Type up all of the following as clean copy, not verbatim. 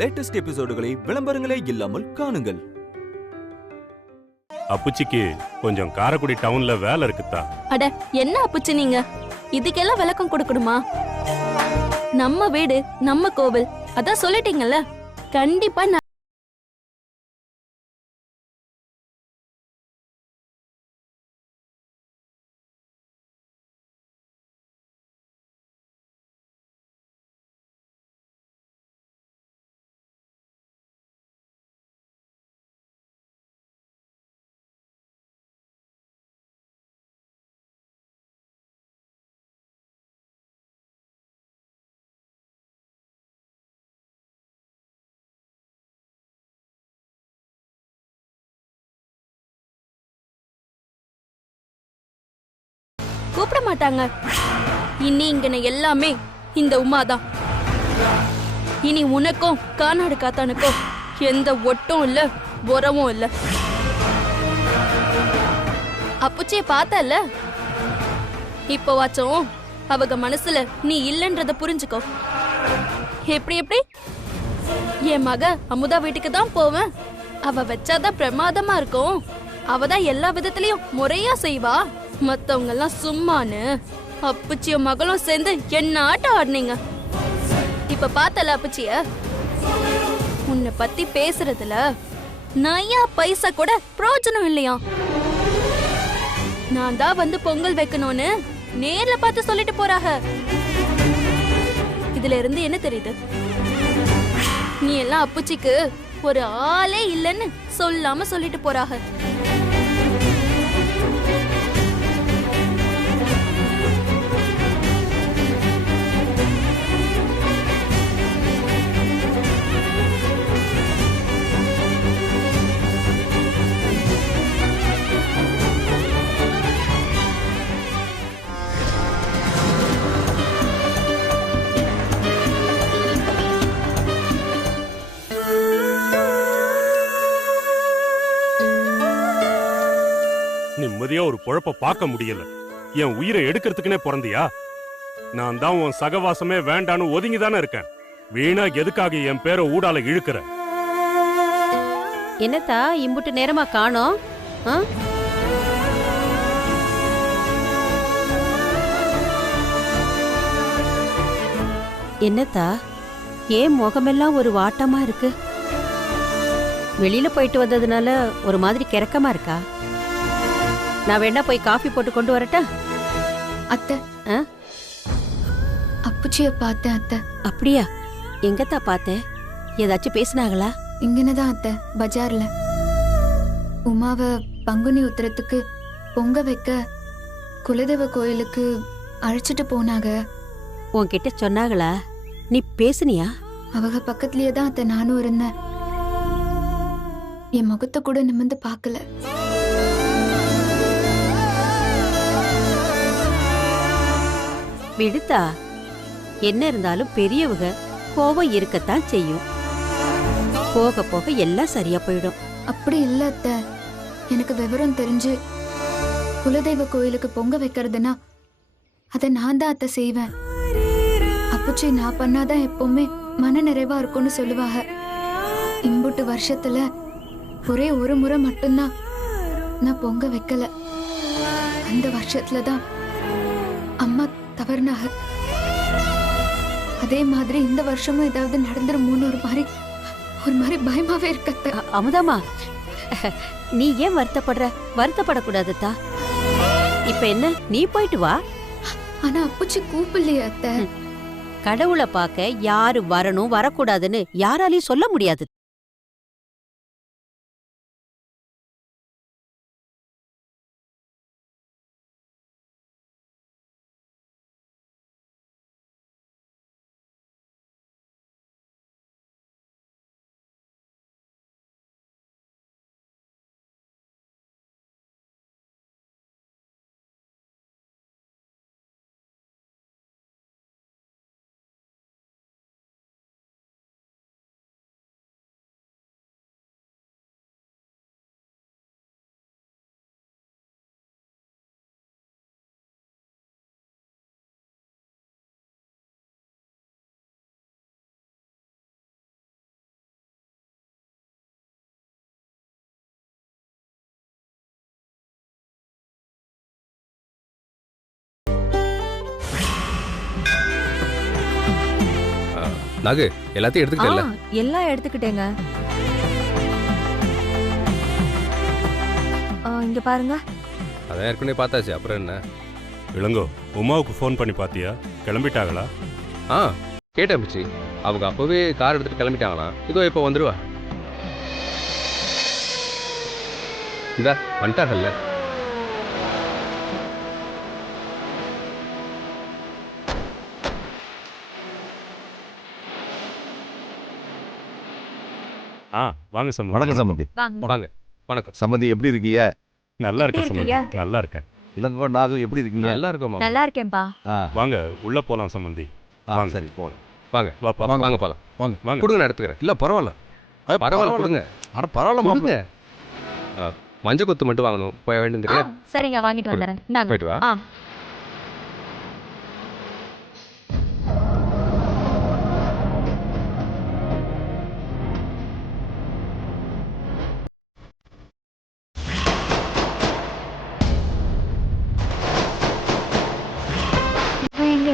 Latest எபிசோடுகளை விளம்பரங்களே இல்லாமல் காணுங்கள். அப்புச்சிக்கு கொஞ்சம் காரைக்குடி டவுன்ல வேலை இருக்குதா. அட என்ன அப்புச்சி நீங்க இதுக்கெல்லாம் விளக்கம் கொடுக்கணுமா? நம்ம வீடு நம்ம கோவில் அதான் சொல்லிட்டீங்கல்ல. கண்டிப்பா நான் கூப்பிட மாட்டாங்க. இனி இங்க எல்லாமே இந்த உமாதான். இனி உனக்கும் கானாடு காத்தானுக்கும் எந்த ஒட்டும் இல்ல உறவும் இல்ல. அப்புச்சிய பார்த்தல, இப்ப வாச்சும் அவங்க மனசுல நீ இல்லன்றத புரிஞ்சுக்கோ. எப்படி எப்படி என் மக அமுதா வீட்டுக்கு தான் போவேன். அவ வச்சாதான் பிரமாதமா இருக்கும். அவதான் எல்லா விதத்திலயும் முறையா செய்வா. மத்தவங்க எல்லாம் சும்மானு அப்புச்சிய மகளும் சேர்ந்து என்ன ஆட்டம் ஆடினீங்க. இப்ப பார்த்தல அப்புச்சிய, உன்னை பத்தி பேசுறதுல நயா பைசா கூட பிரயோஜனம் இல்லையா. நான் தான் வந்து பொங்கல் வைக்கணும்னு நேர்ல பார்த்து சொல்லிட்டு போறாங்க. இதுல இருந்து என்ன தெரியுது? நீ எல்லாம் அப்புச்சிக்கு ஒரு ஆளே இல்லைன்னு சொல்லாம சொல்லிட்டு போறாங்க. நிம்மதியா ஒரு பொழப்ப பார்க்க முடியல. என் உயிரை எடுக்கிறதுக்குனே பிறந்தியா? நான் தான் உன் சகவாசமே வேண்டான்னு ஒதுங்கிதானே இருக்கேன். வீணா எதுக்காக என் பேரை ஊடால இழுக்கிற? என்னத்தா இம்புட்டு நேரமா காணோம்? என்னத்தா ஏன் முகமெல்லாம் ஒரு வாட்டமா இருக்கு? வெளியில போயிட்டு வந்ததுனால ஒரு மாதிரி கிறக்கமா இருக்கா? நான் வேணா போய் காஃபி போட்டு கொண்டு வரட்டா? அத்தை, அப்புச்சிய பார்த்தேன் அத்தை. அப்படியா? எங்கத்தா பார்த்தேன்? ஏதாச்சும் பேசினாங்களா? இங்கனதான் அத்தை, பஜார்ல. உமாவை பங்குனி உத்திரத்துக்கு பொங்க வைக்க குலதெய்வ கோயிலுக்கு அழைச்சிட்டு போனாங்க. உன்கிட்ட சொன்னாங்களா? நீ பேசுனியா? அவங்க பக்கத்துலயே தான் அத்தை நானும் இருந்தேன். என் முகத்தை கூட நிமிர்ந்து பார்க்கல. விடுத்தா, என்ன இருந்தாலும் பெரியவங்க கோபம் இருக்கத்தான் செய்யும். போக போக எல்லாம் சரியா போயிடும். அப்படி இல்ல அத்தை, எனக்கு விவரம் தெரிஞ்சு குலதெய்வ கோயிலுக்கு பொங்க வைக்கிறதுனா அதை நான் தான் அத்தை செய்வேன். அப்புச்சி நான் பண்ணாதான் எப்பவுமே மன நிறைவா இருக்கும்னு சொல்லுவாங்க. இம்புட்டு வருஷத்துல ஒரே ஒரு முறை மட்டும்தான் நான் பொங்க வைக்கல. அந்த வருஷத்துலதான் அம்மா தவறுனாக. அதே மாதிரி இந்த வருஷமும் ஏதாவது நடந்துருமோன்னு ஒரு மாதிரி பயமாவே இருக்க. அமுதாமா, நீ ஏன் வருத்தப்படுற? வருத்தப்படக்கூடாதுதா. இப்ப என்ன, நீ போயிட்டு வா. ஆனா அப்புச்சி கூப்பிடலையே அத்தை. கடவுளை பார்க்க யாரு வரணும் வரக்கூடாதுன்னு யாராலையும் சொல்ல முடியாது. நாகு எல்லாத்தையும் எடுத்துக்கிட்டல. எல்லாம் எடுத்துக்கிட்டேங்க. இங்க பாருங்க. அதான் ஏற்கனவே பார்த்தாச்சு, அப்புறம் என்ன? இளங்கோ, உமாவுக்கு ஃபோன் பண்ணி பாத்தியா? கிளம்பிட்டாங்களா? கேட்டேன் பிச்சி, அவங்க அப்பவே கார் எடுத்துட்டு கிளம்பிட்டாங்களாம். இதோ இப்போ வந்துடுவா. இந்த வந்துட்டாங்கல்ல. வாங்க சம்பந்தி. வணக்கம் சம்பந்தி. வாங்க. வணக்கம் சம்பந்தி, எப்படி இருக்கீங்க? நல்லா இருக்கேன் சம்பந்தி. நல்லா இருக்கேன். இளங்கோ, நாகு எப்படி இருக்கீங்க? நல்லா இருக்கோமா? நல்லா இருக்கேன்பா. வாங்க உள்ள போலாம் சம்பந்தி. வாங்க. சரி போலாம். வாங்க வாப்பா. வாங்க போலாம். வாங்க வாங்க. கொடுங்க, நான் எடுத்துக்கிறேன். இல்ல பரவாயில்ல. பரவாயில்ல, கொடுங்க. அட பரவாயில்ல கொடுங்க. மஞ்சள் கொத்து மட்டும் வாங்கணும். போய் வேண்டிய சரிங்க, வாங்கிட்டு வந்துறேன். இந்தாங்க. போயிட்டு வா.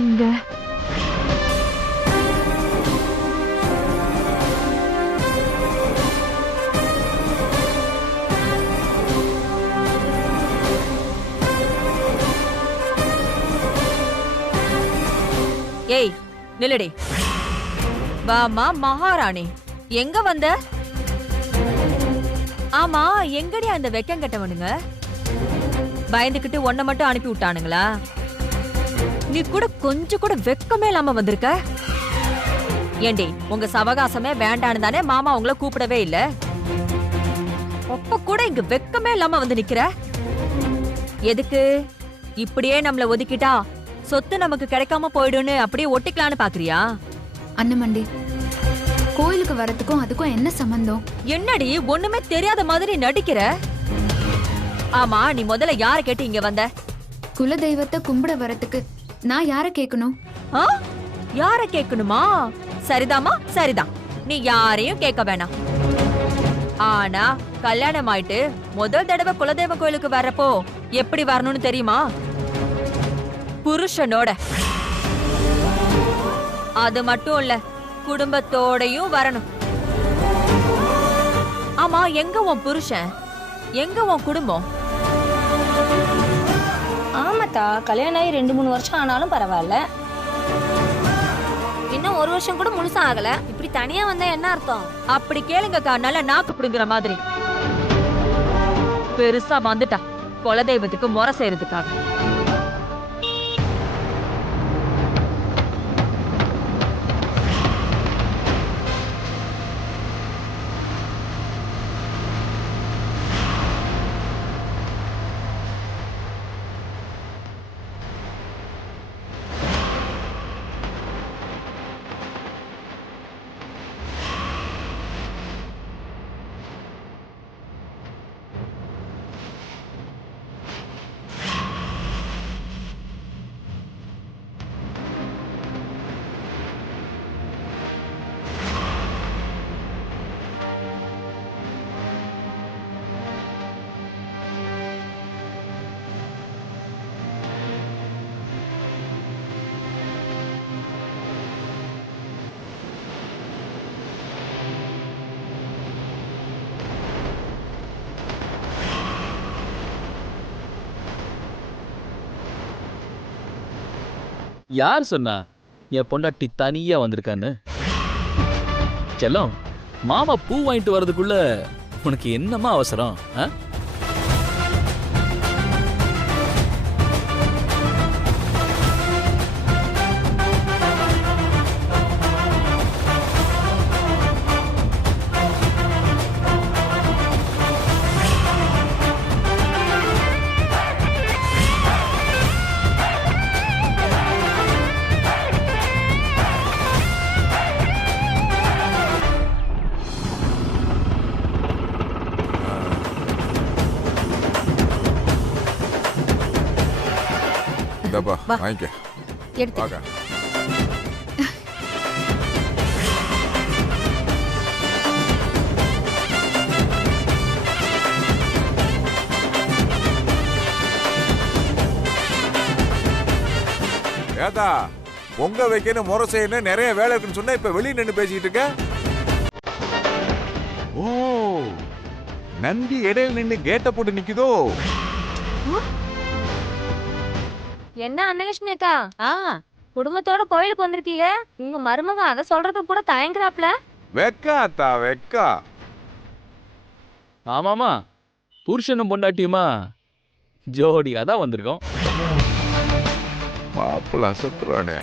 இங்க ஏய் நில்லடி. வாமா மகாராணி, எங்க வந்த? ஆமா, எங்கடி அந்த வெக்கங்கட்டவனுங்க? பயந்துகிட்டு ஒன்ன மட்டும் அனுப்பி விட்டானுங்களா? நீ கூட கொஞ்சம் கூட வெக்கமே இல்லாம வந்திருக்க. ஏண்டி, உங்க சவகாசமே வேண்டான்னு தானே மாமா உங்களை கூப்பிடவே இல்ல. அப்ப கூட இங்க வெக்கமே இல்லாம வந்து நிக்கிற. எதுக்கு? இப்படியே நம்மள ஒதுக்கிட்டா சொத்து நமக்கு கிடைக்காம போயிடும்னு அப்படியே ஒட்டிக்கலான்னு பாக்குறியா? அண்ணமண்டி, கோயிலுக்கு வரதுக்கும் அதுக்கும் என்ன சம்பந்தம்? என்னடி ஒண்ணுமே தெரியாத மாதிரி நடிக்கிற? ஆமா, நீ முதல்ல யார கேட்டு இங்க வந்த? குலதெய்வத்தை கும்பிட வரதுக்கு நான் யார கேட்கணும்? யார கேட்கணுமா? சரிதாமா, சரிதான். நீ யாரையும் கேட்க வேணாம். ஆனா கல்யாணம் ஆயிட்டு முதல் தடவை குலதெய்வ கோயிலுக்கு வர்றப்போ எப்படி வரணும்னு தெரியுமா? புருஷனோட. அது மட்டும் இல்ல, குடும்பத்தோடையும் வரணும். ஆமா, எங்க உன் புருஷன்? எங்க உன் குடும்பம்? ஆமாத்தா, கல்யாணம் ஆகி 2-3 வருஷம் ஆனாலும் பரவாயில்ல. இன்னும் 1 வருஷம் கூட முழுசா ஆகல. இப்படி தனியா வந்தா என்ன அர்த்தம்? அப்படி கேளுங்கக்கா, நல்ல நாக்கு பிடுங்குற மாதிரி. பெருசா வந்துட்டா குலதெய்வத்துக்கு முறை செய்யறதுக்காக. யார் சொன்னா என் பொண்டாட்டி தனியா வந்திருக்கான்னு? செல்லம், மாமா பூ வாங்கிட்டு வர்றதுக்குள்ள உனக்கு என்னமா அவசரம்? வாங்க. எடுத்து ஏதா பொங்க வைக்கணும், முறை செய்யணும், நிறைய வேலை இருக்குன்னு சொன்னா இப்ப வெளியே நின்று பேசிக்கிட்டு இருக்க. ஓ, நந்தி இடையில நின்று கேட்ட போட்டு நிக்குதோ? என்ன அன்னலட்சுமி அக்கா, குடும்பத்தோட கோயிலுக்கு வந்திருக்கீங்க. உங்க மருமக அதை சொல்றது கூட தயங்குறாப்ல. வெக்காத்தா வெக்கா. ஆமாமா, புருஷனும் பொண்டாட்டியுமா ஜோடியா தான் வந்திருக்கோம். மாப்பிள்ள அசத்துறானே.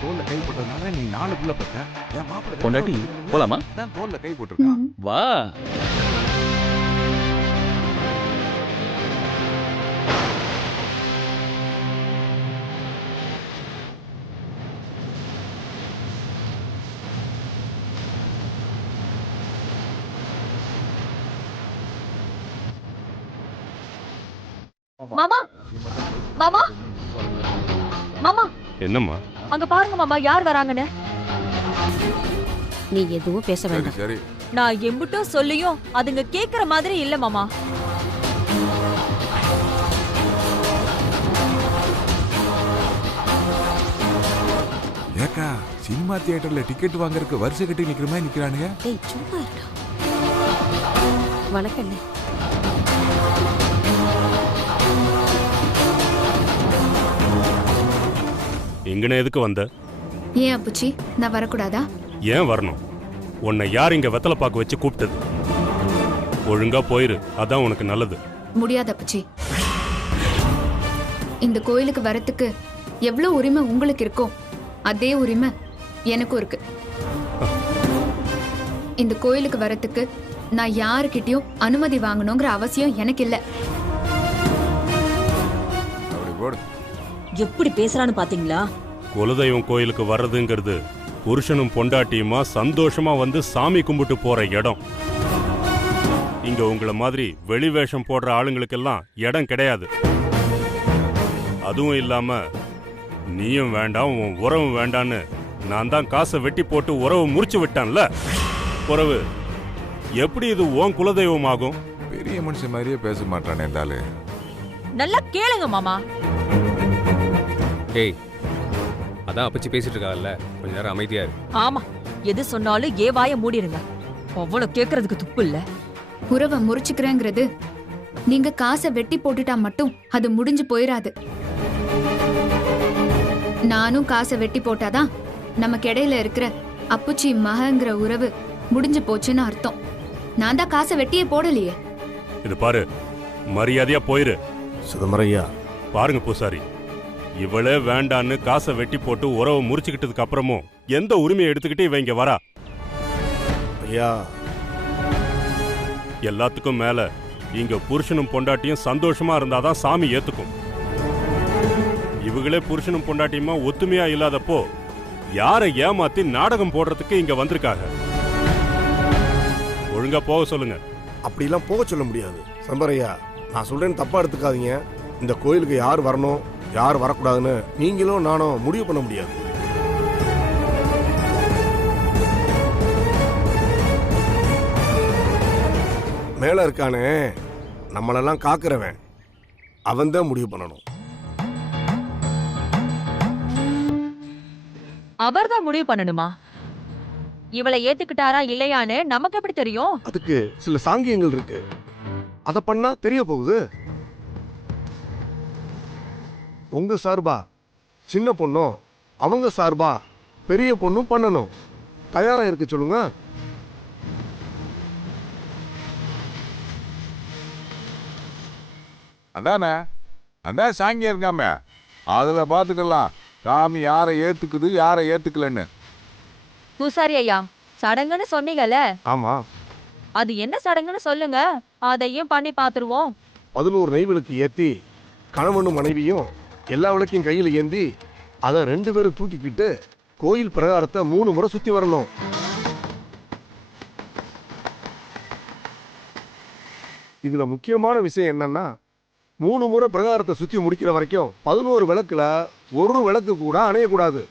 தோல்ல கை போட்டதுனால நீ 4 புள்ள பெத்த. என் மாப்பிள்ள பொண்டாட்டி போலாமா? தான் தோல்ல கை போட்டுருக்கான். வா. மாமா மாமா மாமா, என்னம்மா? அங்க பாருங்க மாமா, யார் வராங்கன்னு. நீ எதுவும் பேச வேண்டாம். சரி நான் எம்புட்டோ சொல்லியும் அதுங்க கேக்குற மாதிரி இல்ல மாமா. ஏக்கா, சினிமா தியேட்டர்ல டிக்கெட் வாங்குறதுக்கு வருஷ கட்டி நிக்கிற மாதிரி நிக்கிறானுங்க. டேய் சும்மா இருக்கா. வணக்கம். இங்கன எதுக்கு வந்த? ஏன் அப்புச்சி, நான் வரக்கூடாதா? ஏன் வரணும்? உன்னை யார் இங்க வெத்தலை பாக்கு வச்சு கூப்பிட்டது? ஒழுங்கா போயிரு, அதான் உனக்கு நல்லது. முடியாது அப்புச்சி. இந்த கோயிலுக்கு வரத்துக்கு எவ்வளவு உரிமை உங்களுக்கு இருக்கோ அதே உரிமை எனக்கும் இருக்கு. இந்த கோயிலுக்கு வரத்துக்கு நான் யாருக்கிட்டயும் அனுமதி வாங்கணுங்கிற அவசியம் எனக்கு இல்ல. எப்படி பேசுறான்னு பாத்தீங்களா? குலதெய்வம் கோயிலுக்கு வர்றதுங்கிறது புருஷனும் பொண்டாட்டியுமா சந்தோஷமா வந்து சாமி கும்பிட்டு போற இடம். இங்க உங்களை மாதிரி வெளி வேஷம் போடுற ஆளுங்களுக்கெல்லாம் இடம் கிடையாது. அதுவும் இல்லாம நீயும் வேண்டாம், உன் உறவும் வேண்டான்னு நான் தான் காசை வெட்டி போட்டு உறவு முறிச்சு விட்டான்ல. உறவு எப்படி இது உன் குலதெய்வம் ஆகும்? பெரிய மனுஷன் மாதிரியே பேச மாட்டானே இருந்தாலு. நல்லா கேளுங்க மாமா. டேய், அதான் அப்பச்சி பேசிட்டு இருக்காங்கல்ல, கொஞ்ச நேரம் அமைதியா இரு. ஆமா, எது சொன்னாலும் ஏ வாய மூடிருங்க. அவ்வளவு கேக்குறதுக்கு துப்பு இல்ல. உறவை முறிச்சுக்கிறேங்கிறது நீங்க காசை வெட்டி போட்டுட்டா மட்டும் அது முடிஞ்சு போயிடாது. நானும் காசை வெட்டி போட்டாதான் நமக்கு இடையில இருக்கிற அப்புச்சி மகங்கிற உறவு முடிஞ்சு போச்சுன்னு அர்த்தம். நான் தான் காசை வெட்டியே போடலையே. இது பாரு, மரியாதையா போயிரு. சிதம்பரையா, பாருங்க பூசாரி, இவளே வேண்டான்னு காசை வெட்டி போட்டு உறவை முறிச்சுக்கிட்டதுக்கு அப்புறமும் எந்த உரிமையை எடுத்துக்கிட்டு இவ இங்க வரா? ஐயா, எல்லாத்துக்கும் மேல இங்க புருஷனும் பொண்டாட்டியும் சந்தோஷமா இருந்தாதான் சாமி ஏத்துக்கும். இவங்களே புருஷனும் பொண்டாட்டியுமா ஒத்துமையா இல்லாதப்போ யாரை ஏமாத்தி நாடகம் போடுறதுக்கு இங்க வந்திருக்காங்க. ஒழுங்கா போக சொல்லுங்க. அப்படிலாம் போக சொல்ல முடியாது. சிதம்பரையா, நான் சொல்றேன்னு தப்பா எடுத்துக்காதீங்க. இந்த கோயிலுக்கு யார் வரணும் யார் வரக்கூடாதுன்னு நீங்களும் நானும் முடிவு பண்ண முடியாது. மேல இருக்கானே நம்மளெல்லாம் காக்குறவன், அவன் தான் முடிவு பண்ணணும். அவர்தான் முடிவு பண்ணணுமா? இவளை ஏத்துக்கிட்டாரா இல்லையான்னு நமக்கு எப்படி தெரியும்? அதுக்கு சில சாங்கியங்கள் இருக்கு. அத பண்ணா தெரிய போகுது. உங்க சார்பா சின்ன பொண்ணும் அவங்க சார்பா பெரிய பொண்ணும் பண்ணணும். தயாரா இருக்கு சொல்லுங்க. அதானே, அதான் சாங்கியம் இருக்காம அதுல பாத்துக்கலாம் சாமி யாரை ஏத்துக்குது யாரை ஏத்துக்கலன்னு. பூசாரி ஐயா, சடங்குன்னு சொன்னீங்கல்ல, ஆமா, அது என்ன சடங்குன்னு சொல்லுங்க, அதையும் பண்ணி பாத்துருவோம். 11 நெய்விளக்கு ஏத்தி கணவனும் மனைவியும் எல்லா விளக்கையும் கையில் ஏந்தி அதை 2 பேரும் தூக்கிக்கிட்டு கோயில் பிரகாரத்தை 3 முறை சுத்தி வரணும். இதுல முக்கியமான விஷயம் என்னன்னா, 3 முறை பிரகாரத்தை சுத்தி முடிக்கிற வரைக்கும் 11 விளக்குல ஒரு விளக்கு கூட அணையக்கூடாது.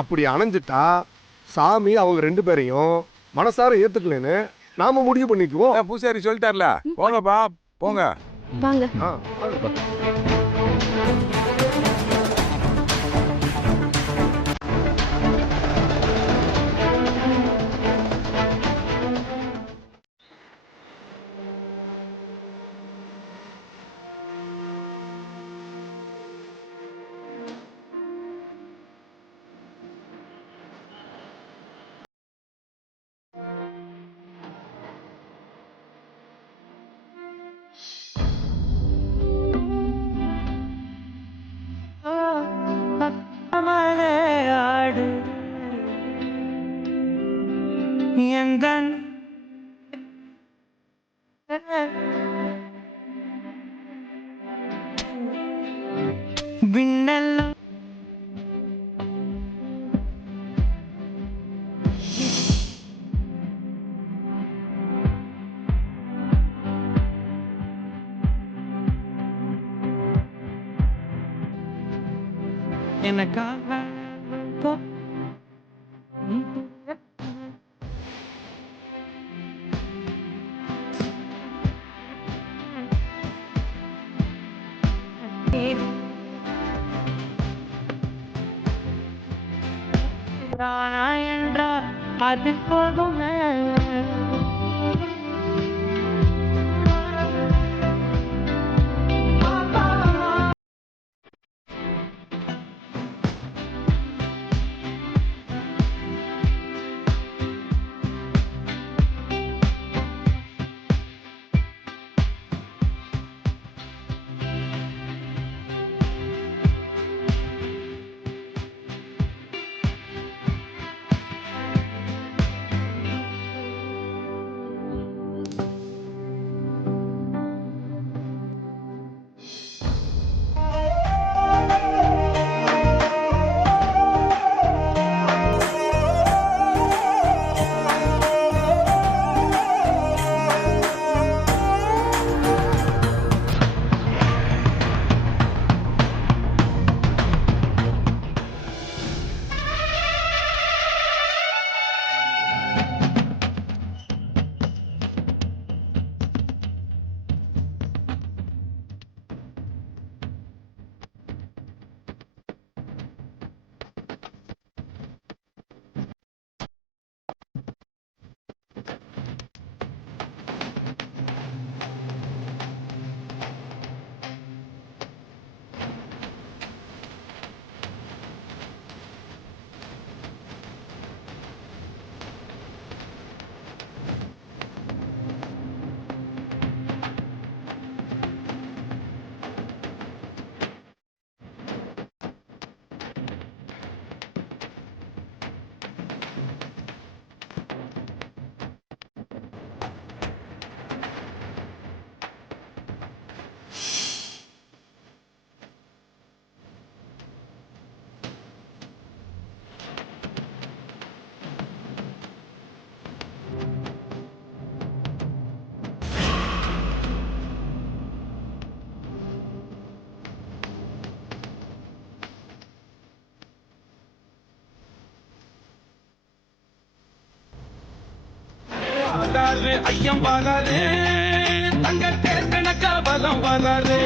அப்படி அணைஞ்சிட்டா சாமி அவங்க 2 பேரையும் மனசார ஏத்துக்கலன்னு நாம முடிவு பண்ணிக்குவோம். பூசாரி சொல்லிட்டார்ல, போங்கப்பா போங்க. வாங்க. அது போதும் ஐயம் வராதே தங்க கணக்கா பலம் வராதே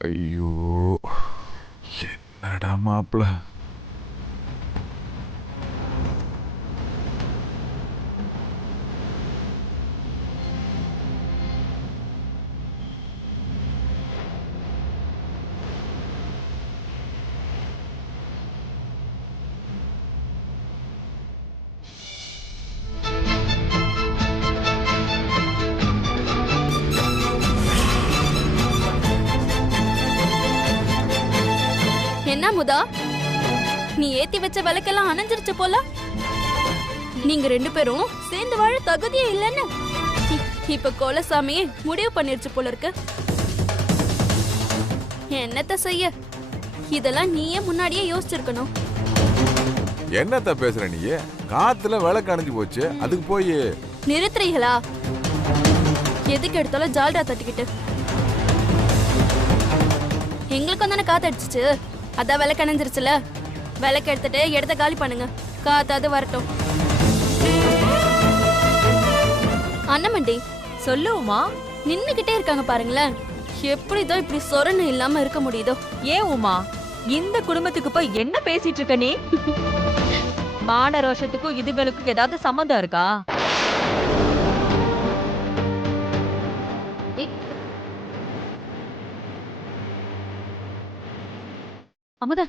ஐயோ என்னடா மாப்பிள்ள என்ன முதா, நீ ஏத்தி வச்ச விளக்கெல்லாம் அணைஞ்சிருச்சு போல. நீங்க 2 பேரும் சேர்ந்து வாழ தகுதியே இல்லைன்னு இப்ப கோலசாமி முடிவு பண்ணிருச்சு போல இருக்கு. என்னத்த செய்ய, இதெல்லாம் நீயே முன்னாடியே யோசிச்சிருக்கணும். என்னத்த பேசுற நீ? காத்துல விளக்கு அணைஞ்சு போச்சு, அதுக்கு போய் நிறுத்துறீங்களா? எதுக்கு எடுத்தாலும் ஜால்ரா தட்டிக்கிட்டு. எங்களுக்கும் தானே காத்து அடிச்சிச்சு, அதான் விளக்கு அணைஞ்சிருச்சுல. விளக்கு எடுத்துட்டு இடத்த காலி பண்ணுங்க, காத்தாது வரட்டும். அண்ணமண்டி சொல்லுமா, நின்னுகிட்டே இருக்காங்க பாருங்களேன். எப்படிதான் இப்படி சொரணை இல்லாம இருக்க முடியுதோ? ஏன் உமா, இந்த குடும்பத்துக்கு போய் என்ன பேசிட்டு இருக்க நீ? மான ரோஷத்துக்கும் இதுகளுக்கும் ஏதாவது சம்மந்தம் இருக்கா? அமுதா